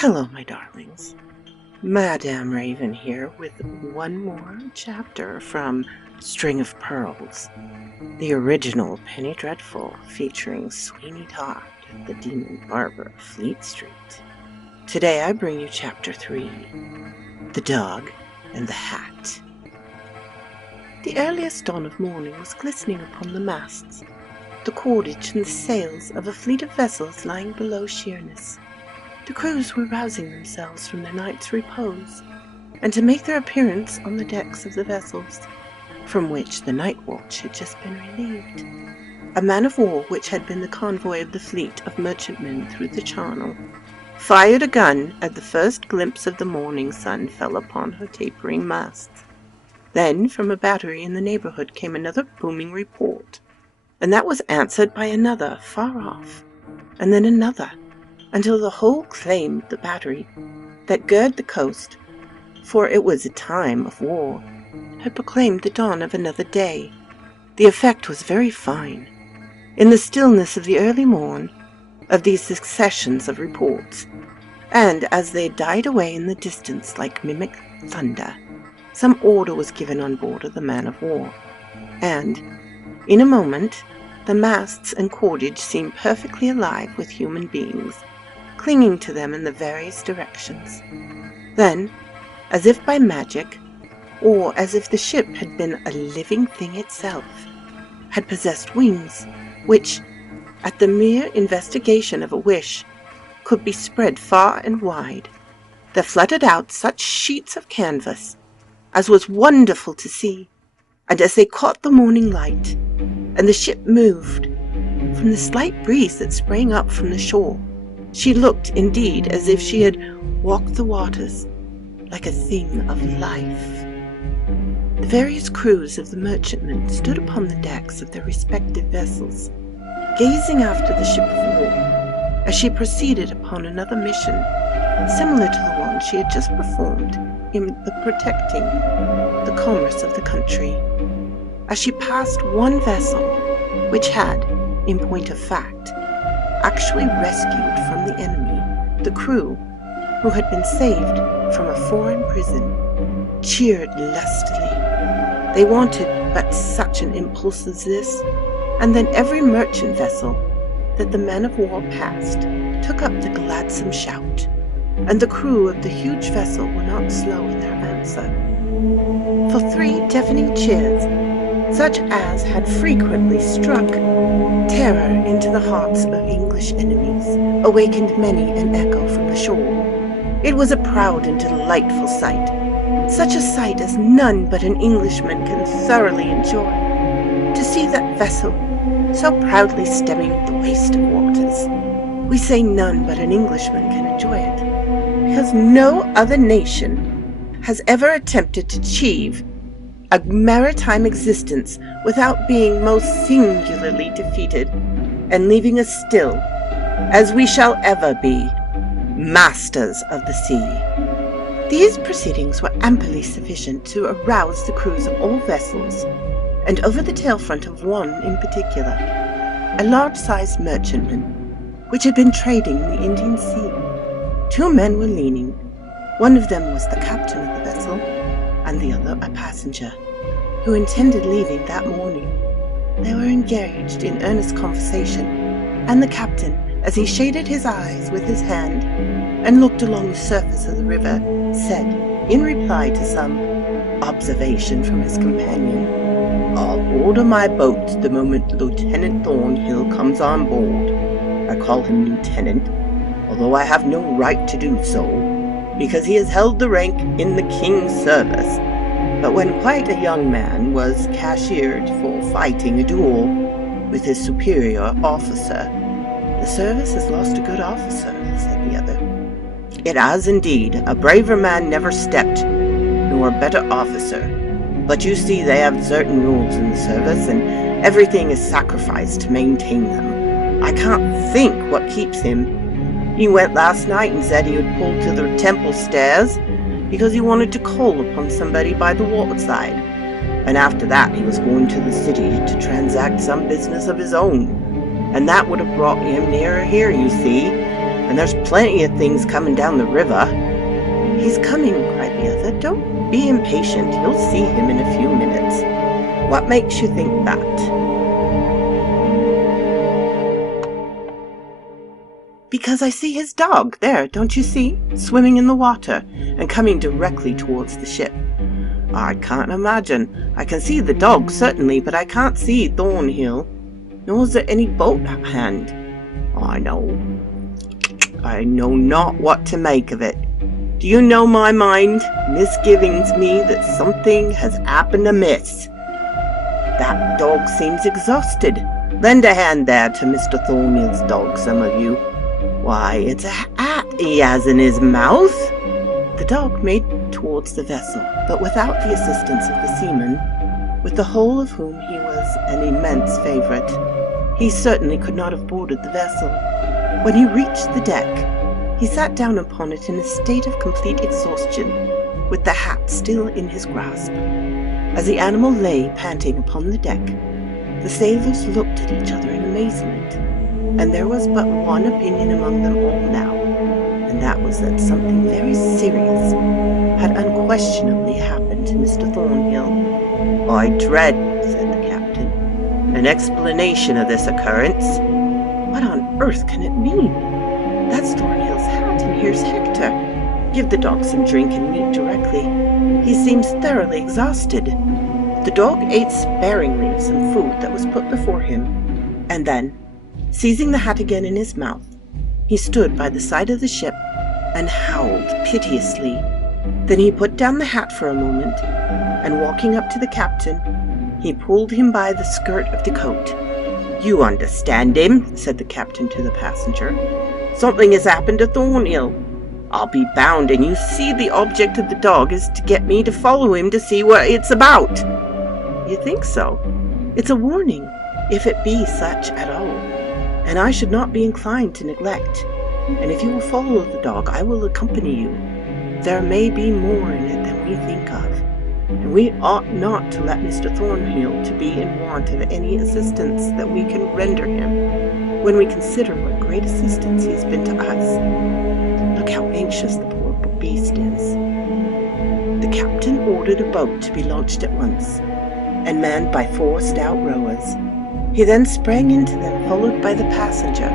Hello, my darlings. Madame Raven here with one more chapter from String of Pearls, the original Penny Dreadful featuring Sweeney Todd, the Demon Barber of Fleet Street. Today I bring you Chapter 3, The Dog and the Hat. The earliest dawn of morning was glistening upon the masts, the cordage and the sails of a fleet of vessels lying below Sheerness. The crews were rousing themselves from their night's repose, and to make their appearance on the decks of the vessels, from which the night watch had just been relieved. A man-of-war, which had been the convoy of the fleet of merchantmen through the Channel, fired a gun at the first glimpse of the morning sun fell upon her tapering masts. Then, from a battery in the neighborhood came another booming report, and that was answered by another far off, and then another, until the whole claimed the battery that girded the coast, for it was a time of war, had proclaimed the dawn of another day. The effect was very fine. In the stillness of the early morn, of these successions of reports, and as they died away in the distance like mimic thunder, some order was given on board of the man-of-war, and, in a moment, the masts and cordage seemed perfectly alive with human beings, clinging to them in the various directions. Then, as if by magic, or as if the ship had been a living thing itself, had possessed wings, which, at the mere investigation of a wish, could be spread far and wide, there fluttered out such sheets of canvas as was wonderful to see, and as they caught the morning light, and the ship moved, from the slight breeze that sprang up from the shore, she looked indeed as if she had walked the waters, like a thing of life. The various crews of the merchantmen stood upon the decks of their respective vessels, gazing after the ship of war, as she proceeded upon another mission, similar to the one she had just performed in the protecting the commerce of the country. As she passed one vessel, which had, in point of fact, actually rescued from the enemy the crew who had been saved from a foreign prison, cheered lustily. They wanted but such an impulse as this, and then every merchant vessel that the man-of-war passed took up the gladsome shout, and the crew of the huge vessel were not slow in their answer. For 3 deafening cheers, such as had frequently struck terror into the hearts of English enemies, awakened many an echo from the shore. It was a proud and delightful sight, such a sight as none but an Englishman can thoroughly enjoy, to see that vessel so proudly stemming the waste of waters. We say none but an Englishman can enjoy it, because no other nation has ever attempted to achieve a maritime existence without being most singularly defeated, and leaving us still, as we shall ever be, masters of the sea. These proceedings were amply sufficient to arouse the crews of all vessels, and over the tail front of one in particular, a large-sized merchantman, which had been trading in the Indian Sea. 2 men were leaning. One of them was the captain of the vessel, and the other a passenger, who intended leaving that morning. They were engaged in earnest conversation, and the captain, as he shaded his eyes with his hand and looked along the surface of the river, said, in reply to some observation from his companion, "I'll order my boat the moment Lieutenant Thornhill comes on board. I call him Lieutenant, although I have no right to do so, because he has held the rank in the King's service, but when quite a young man was cashiered for fighting a duel with his superior officer." "The service has lost a good officer," said the other. "It has indeed. A braver man never stepped, nor a better officer. But you see they have certain rules in the service, and everything is sacrificed to maintain them. I can't think what keeps him. He went last night and said he would pull to the temple stairs because he wanted to call upon somebody by the waterside, and after that he was going to the city to transact some business of his own, and that would have brought him nearer here, you see, and there's plenty of things coming down the river." "He's coming," cried the other. "Don't be impatient. You'll see him in a few minutes." "What makes you think that?" "Because I see his dog, there, don't you see, swimming in the water, and coming directly towards the ship." "I can't imagine. I can see the dog, certainly, but I can't see Thornhill. Nor is there any boat at hand." I know not what to make of it. Do you know my mind? Misgivings me that something has happened amiss. That dog seems exhausted. Lend a hand there to Mr. Thornhill's dog, some of you. Why, it's a hat he has in his mouth." The dog made towards the vessel, but without the assistance of the seaman, with the whole of whom he was an immense favourite. He certainly could not have boarded the vessel. When he reached the deck, he sat down upon it in a state of complete exhaustion, with the hat still in his grasp. As the animal lay panting upon the deck, the sailors looked at each other in amazement, and there was but one opinion among them all now, and that was that something very serious had unquestionably happened to Mr. Thornhill. "I dread," said the captain, "an explanation of this occurrence." "What on earth can it mean? That's Thornhill's hat, and here's Hector. Give the dog some drink and meat directly. He seems thoroughly exhausted." The dog ate sparingly of some food that was put before him, and then, seizing the hat again in his mouth, he stood by the side of the ship and howled piteously. Then he put down the hat for a moment, and walking up to the captain, he pulled him by the skirt of the coat. "You understand him," said the captain to the passenger. "Something has happened to Thornhill. I'll be bound, and you see the object of the dog is to get me to follow him to see what it's about." "You think so? It's a warning, if it be such at all, and I should not be inclined to neglect. And if you will follow the dog, I will accompany you. There may be more in it than we think of, and we ought not to let Mr. Thornhill to be in want of any assistance that we can render him, when we consider what great assistance he has been to us. Look how anxious the poor beast is." The captain ordered a boat to be launched at once, and manned by 4 stout rowers. He then sprang into them, followed by the passenger,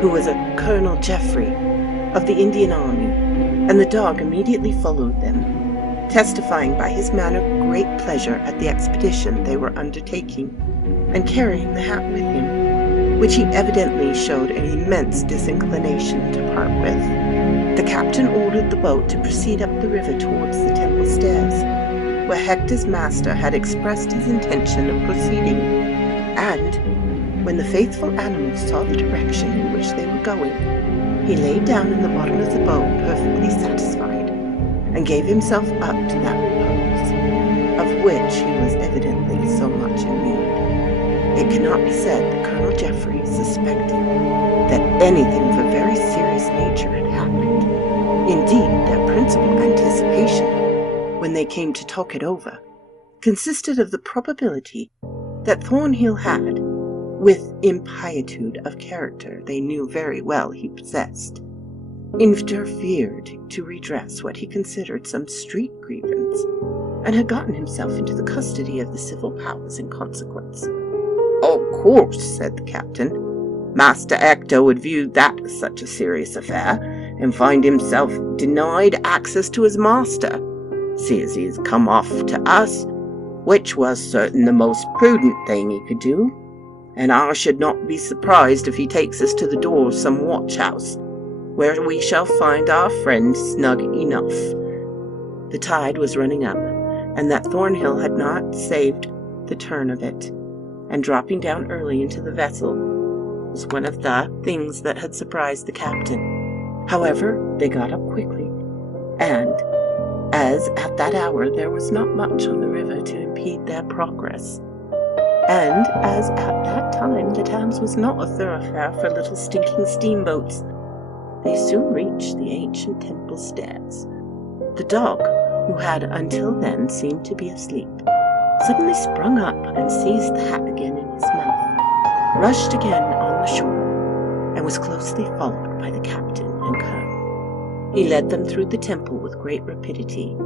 who was a Colonel Jeffrey, of the Indian Army, and the dog immediately followed them, testifying by his manner great pleasure at the expedition they were undertaking, and carrying the hat with him, which he evidently showed an immense disinclination to part with. The captain ordered the boat to proceed up the river towards the temple stairs, where Hector's master had expressed his intention of proceeding, and, when the faithful animal saw the direction in which they were going, he lay down in the bottom of the boat perfectly satisfied, and gave himself up to that repose, of which he was evidently so much in need. It cannot be said that Colonel Jeffrey suspected that anything of a very serious nature had happened. Indeed, their principal anticipation, when they came to talk it over, consisted of the probability that Thornhill had, with impietude of character they knew very well he possessed, interfered to redress what he considered some street grievance, and had gotten himself into the custody of the civil powers in consequence. "Of course," said the captain, "Master Hector would view that as such a serious affair, and find himself denied access to his master, see as he's come off to us, which was certain the most prudent thing he could do, and I should not be surprised if he takes us to the door of some watch-house, where we shall find our friend snug enough." The tide was running up, and that Thornhill had not saved the turn of it, and dropping down early into the vessel was one of the things that had surprised the captain. However, they got up quickly, and, as at that hour there was not much on the river to impede their progress, and as at that time the Thames was not a thoroughfare for little stinking steamboats, they soon reached the ancient temple stairs. The dog, who had until then seemed to be asleep, suddenly sprung up and seized the hat again in his mouth, rushed again on the shore, and was closely followed by the captain, He led them through the temple with great rapidity,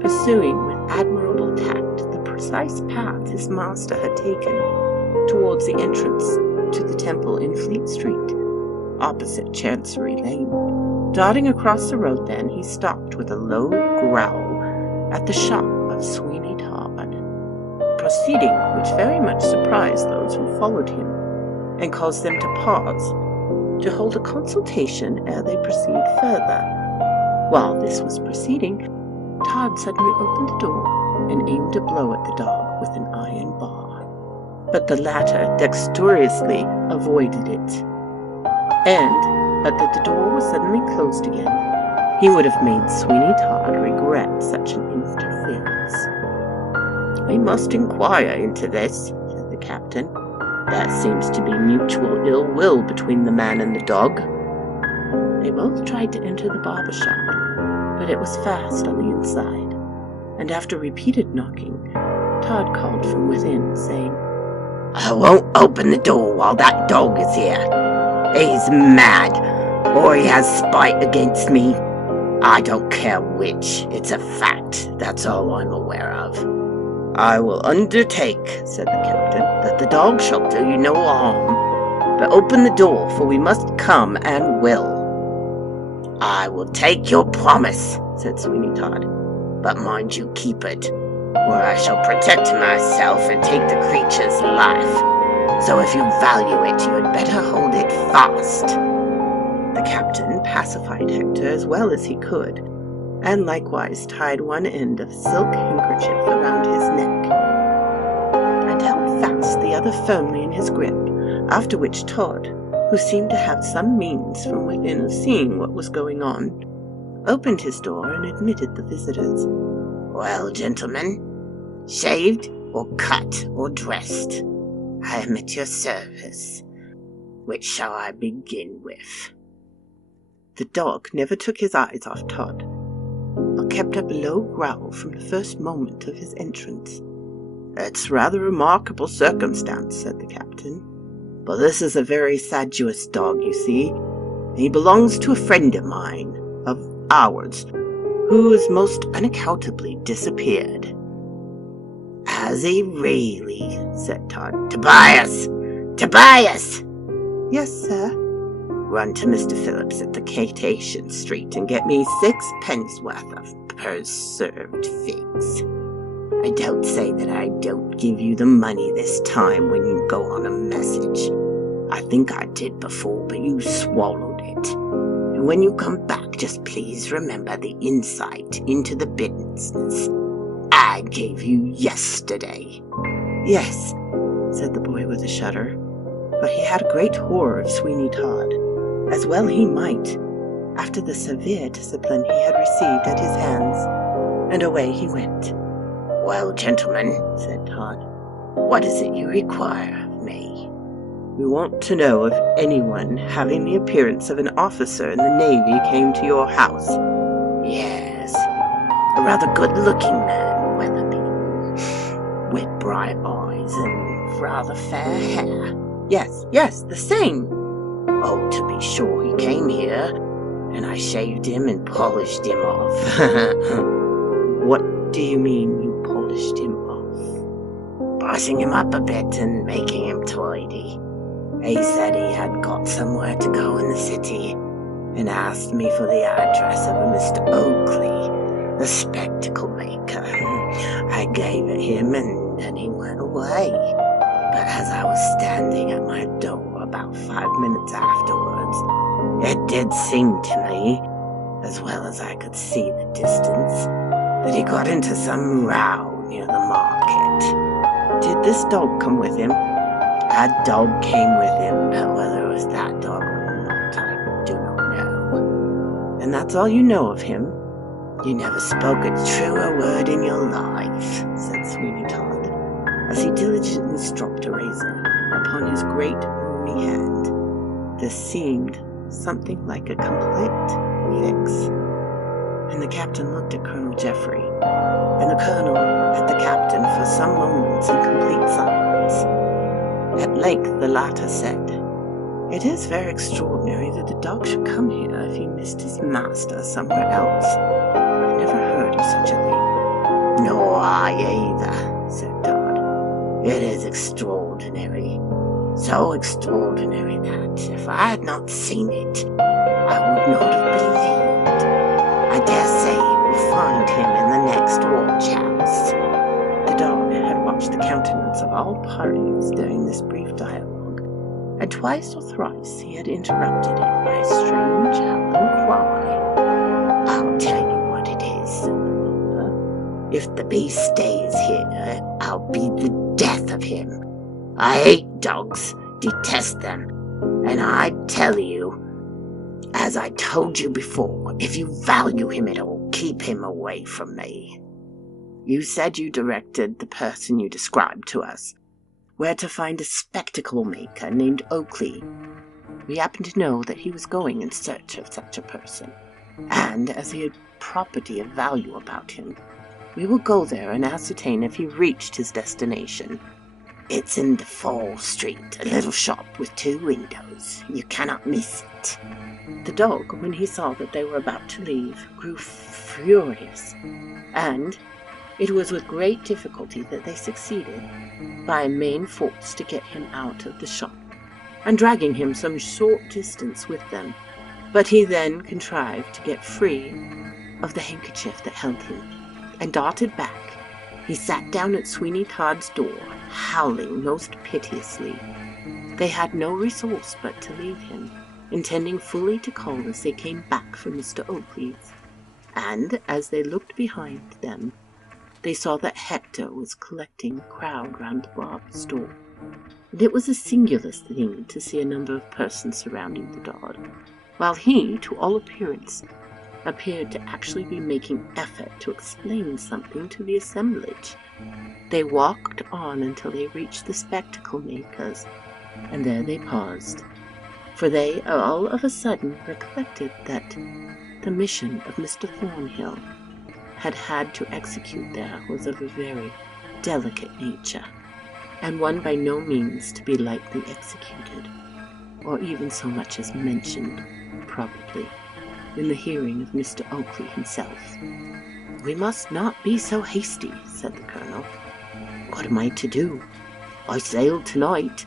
pursuing with admirable tact the precise path his master had taken towards the entrance to the temple in Fleet Street, opposite Chancery Lane. Darting across the road then, he stopped with a low growl at the shop of Sweeney Todd, a proceeding which very much surprised those who followed him, and caused them to pause, to hold a consultation ere they proceed further. While this was proceeding, Todd suddenly opened the door and aimed a blow at the dog with an iron bar. But the latter dexterously avoided it, and, but that the door was suddenly closed again, he would have made Sweeney Todd regret such an interference. "We must inquire into this," said the captain. "There seems to be mutual ill will between the man and the dog." They both tried to enter the barber shop, but it was fast on the inside, and after repeated knocking, Todd called from within, saying, "I won't open the door while that dog is here. He's mad, or he has spite against me. I don't care which. It's a fact. That's all I'm aware of." "I will undertake," said the captain, "that the dog shall do you no harm. But open the door, for we must come and will." "I will take your promise," said Sweeney Todd, "but mind you keep it, or I shall protect myself and take the creature's life. So if you value it, you had better hold it fast." The captain pacified Hector as well as he could, and likewise tied one end of a silk handkerchief around his neck, and held fast the other firmly in his grip, after which Todd, who seemed to have some means from within of seeing what was going on, opened his door and admitted the visitors. "Well, gentlemen, shaved or cut or dressed, I am at your service. Which shall I begin with?" The dog never took his eyes off Todd, but kept up a low growl from the first moment of his entrance. "It's rather a remarkable circumstance," said the captain, "but this is a very sedulous dog, you see. He belongs to a friend of mine, of ours, who has most unaccountably disappeared." "Has he really?" said Todd. "Tobias! Tobias!" "Yes, sir." "Run to Mr. Phillips at the Catation Street and get me 6 pence worth of preserved figs. I don't say that I don't give you the money this time when you go on a message. I think I did before, but you swallowed it. And when you come back, just please remember the insight into the business I gave you yesterday." "Yes," said the boy with a shudder, for he had a great horror of Sweeney Todd, as well he might, after the severe discipline he had received at his hands, and away he went. "Well, gentlemen," said Todd, "what is it you require of me?" "We want to know if anyone having the appearance of an officer in the Navy came to your house." "Yes, a rather good-looking man, weather-beaten, with bright eyes and rather fair hair." Yes, the same." "Oh, to be sure, he came here, and I shaved him and polished him off." "What do you mean you polished him off?" "Bossing him up a bit and making him tidy. He said he had got somewhere to go in the city, and asked me for the address of a Mr. Oakley, a spectacle maker. I gave it him, and then he went away. But as I was standing at my door about 5 minutes afterwards, it did seem to me, as well as I could see the distance, that he got into some row near the market." "Did this dog come with him?" "A dog came with him, but whether it was that dog or not, I do not know." "And that's all you know of him?" "You never spoke a truer word in your life," said Sweeney Todd, as he diligently stropped a razor upon his great horny hand. This seemed something like a complete fix, and the captain looked at Colonel Jeffrey, and the colonel at the captain for some moments in complete silence. At length the latter said, It is very extraordinary that the dog should come here if he missed his master somewhere else. I've never heard of such a thing." "Nor I either," said Todd. "It is extraordinary. So extraordinary that, if I had not seen it, I would not have believed. I dare say you will find him in the next watch house." The dog had watched the countenance of all parties during this brief dialogue, and twice or thrice he had interrupted it by a strange howling cry. "I'll tell you what it is," said the Wamba. "If the beast stays here, I'll be the death of him. I hate dogs, detest them, and I tell you, as I told you before, if you value him at all, keep him away from me. You said you directed the person you described to us where to find a spectacle maker named Oakley. We happen to know that he was going in search of such a person, and as he had property of value about him, we will go there and ascertain if he reached his destination. It's in the Fall Street, a little shop with 2 windows. You cannot miss it." The dog, when he saw that they were about to leave, grew furious, and it was with great difficulty that they succeeded, by main force, to get him out of the shop, and dragging him some short distance with them. But he then contrived to get free of the handkerchief that held him, and darted back. He sat down at Sweeney Todd's door, howling most piteously. They had no resource but to leave him, intending fully to call as they came back from Mr. Oakley's. And as they looked behind them, they saw that Hector was collecting a crowd round the barber's door. And it was a singular thing to see a number of persons surrounding the dog, while he, to all appearance, appeared to actually be making effort to explain something to the assemblage. They walked on until they reached the spectacle makers, and there they paused, for they all of a sudden recollected that the mission of Mr. Thornhill had to execute there was of a very delicate nature, and one by no means to be lightly executed, or even so much as mentioned, probably, in the hearing of Mr. Oakley himself. "We must not be so hasty," said the Colonel. "What am I to do? I sail tonight.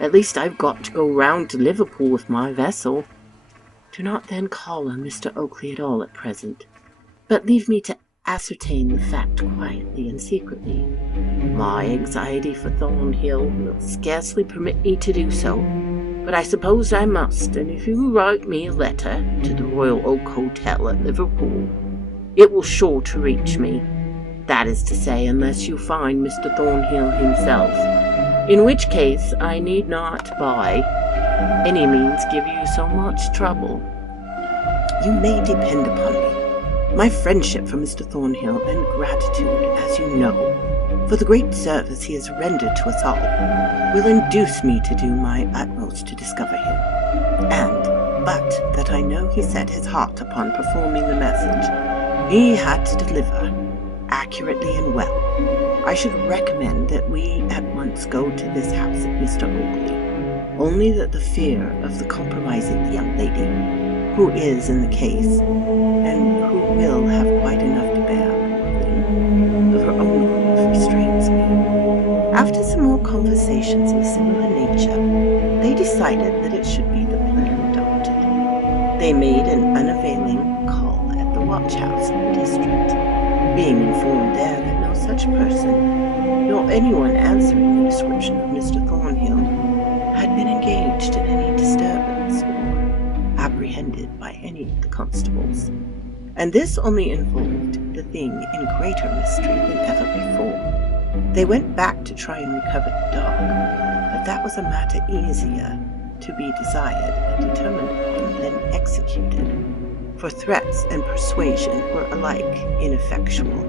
At least I've got to go round to Liverpool with my vessel." "Do not then call on Mr. Oakley at all at present, but leave me to ascertain the fact quietly and secretly." "My anxiety for Thornhill will scarcely permit me to do so, but I suppose I must, and if you write me a letter to the Royal Oak Hotel at Liverpool, it will sure to reach me. That is to say, unless you find Mr. Thornhill himself, in which case I need not by any means give you so much trouble." "You may depend upon me. My friendship for Mr. Thornhill and gratitude, as you know, for the great service he has rendered to us all, will induce me to do my utmost to discover him. But that I know he set his heart upon performing the message he had to deliver, accurately and well, I should recommend that we at once go to this house of Mr. Oakley, only that the fear of the compromising the young lady, who is in the case, and who will have quite enough to bear, of her own grief, restrains me." After some more conversations of a similar nature, they decided that it should be the plan adopted. They made an unavailing call at the watch house in the district, being informed there that no such person, nor anyone answering the description of Mr. Thornhill, had been engaged in any disturbance or apprehended by any of the constables. And this only involved the thing in greater mystery than ever before. They went back to try and recover the dog, but that was a matter easier to be desired and determined upon than executed, for threats and persuasion were alike ineffectual.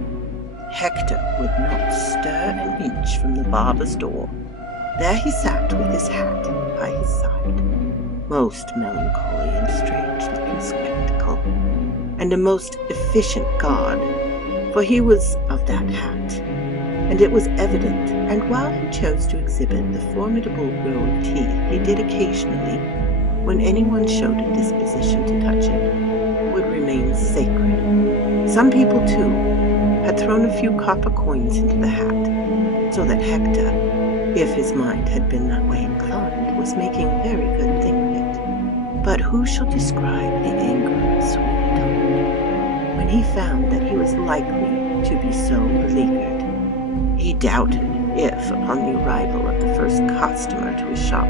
Hector would not stir an inch from the barber's door. There he sat with his hat by his side, most melancholy and strange-looking spectacle, and a most efficient guard, for he was of that hat, and it was evident, and while he chose to exhibit the formidable row of teeth he did occasionally, when anyone showed a disposition to touch it, would remain sacred. Some people, too, had thrown a few copper coins into the hat, so that Hector, if his mind had been that way inclined, was making a very good thing of it. But who shall describe the anger of Sweeney Todd when he found that he was likely to be so beleaguered? He doubted if, upon the arrival of the first customer to his shop,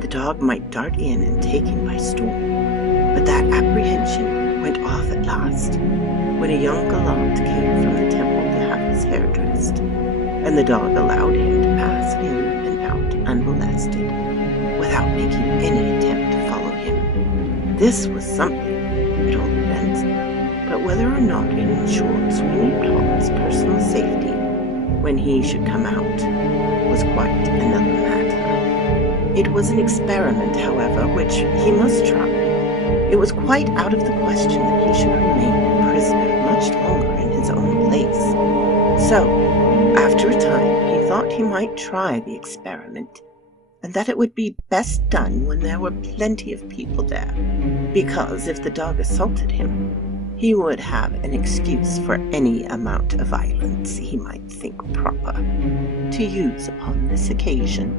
the dog might dart in and take him by storm. But that apprehension went off at last, when a young gallant came from the temple to have his hair dressed, and the dog allowed him to pass in and out unmolested, without making any attempt to follow him. This was something, at all events, but whether or not it ensured Sweeney Todd's personal safety when he should come out was quite another matter. It was an experiment, however, which he must try. It was quite out of the question that he should remain a prisoner much longer in his own place. So, after a time, he thought he might try the experiment, and that it would be best done when there were plenty of people there, because if the dog assaulted him, he would have an excuse for any amount of violence he might think proper to use upon this occasion.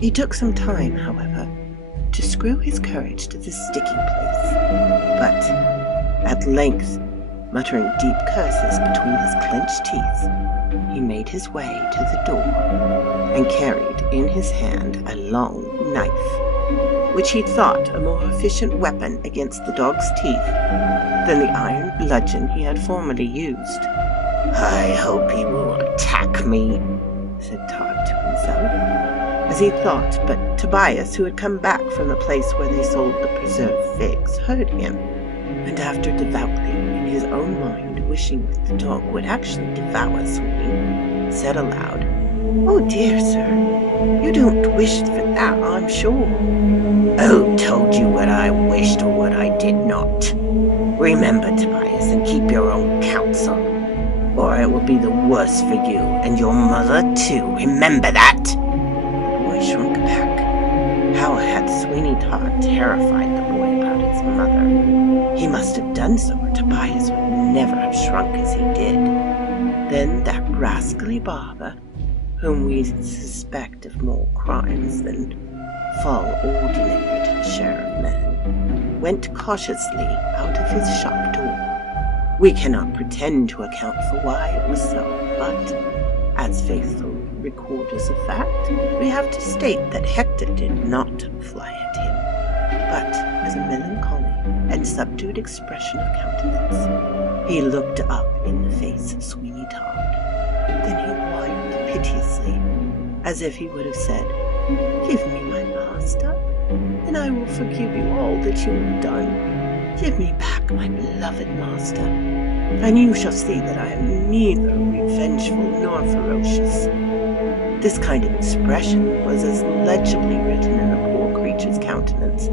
He took some time, however, to screw his courage to the sticking place, but at length, muttering deep curses between his clenched teeth, he made his way to the door and carried in his hand a long knife, which he thought a more efficient weapon against the dog's teeth than the iron bludgeon he had formerly used. "I hope he will attack me," said Todd to himself, as he thought, but Tobias, who had come back from the place where they sold the preserved figs, heard him, and after devoutly, in his own mind, wishing that the dog would actually devour Sweeney, said aloud, "Oh dear, sir, you don't wish for that, I'm sure." "Who told you what I wished or what I did not? Remember, Tobias, and keep your own counsel, or it will be the worse for you and your mother too. Remember that!" The boy shrunk back. How had Sweeney Todd terrified the boy about his mother? He must have done so, or Tobias would never have shrunk as he did. Then that rascally barber, whom we suspect of more crimes than fall ordinary to the sheriff man, went cautiously out of his shop door. We cannot pretend to account for why it was so, but, as faithful recorders of fact, we have to state that Hector did not fly at him, but with a melancholy and subdued expression of countenance, he looked up in the face of Sweeney Todd. Then he whined piteously, as if he would have said, "Give me my master, and I will forgive you all that you have done. Give me back my beloved master, and you shall see that I am neither revengeful nor ferocious." This kind of expression was as legibly written in the poor creature's countenance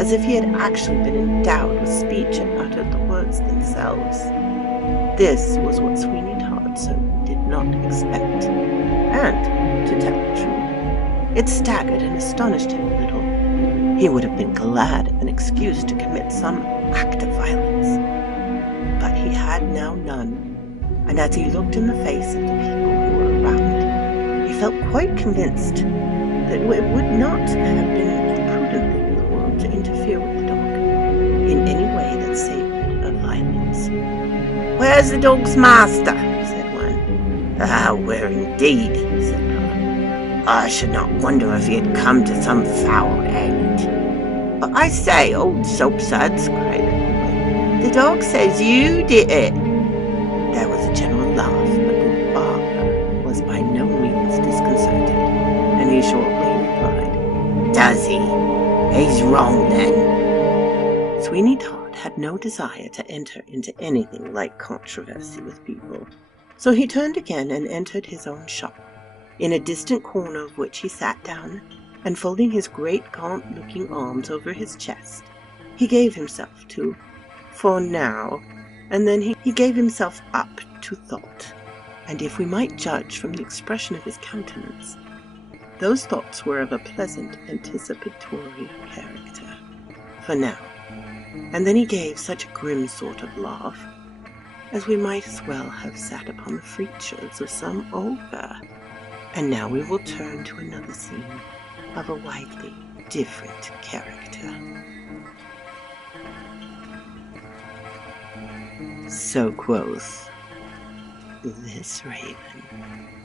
as if he had actually been endowed with speech and uttered the words themselves. This was what Sweeney Todd certainly did not expect, and, to tell the truth, it staggered and astonished him a little. He would have been glad of an excuse to commit some act of violence, but he had now none, and as he looked in the face of the people who were around, he felt quite convinced that it would not have been the prudent thing in the world to interfere with the dog in any way that savoured of violence. "Where's the dog's master?" said one. "Ah, where indeed?" said another. "I should not wonder if he had come to some foul end." "But I say, old soapsuds," cried the boy, "the dog says you did it." There was a general laugh, but the barber was by no means disconcerted, and he shortly replied, "Does he? He's wrong then." Sweeney Todd had no desire to enter into anything like controversy with people, so he turned again and entered his own shop, in a distant corner of which he sat down, and folding his great gaunt-looking arms over his chest, he gave himself to, for now, and then he gave himself up to thought, and if we might judge from the expression of his countenance, Those thoughts were of a pleasant, anticipatory character. For now. And then he gave such a grim sort of laugh, as we might as well have sat upon the features of some ogre. And now we will turn to another scene of a widely different character. So quoth this raven.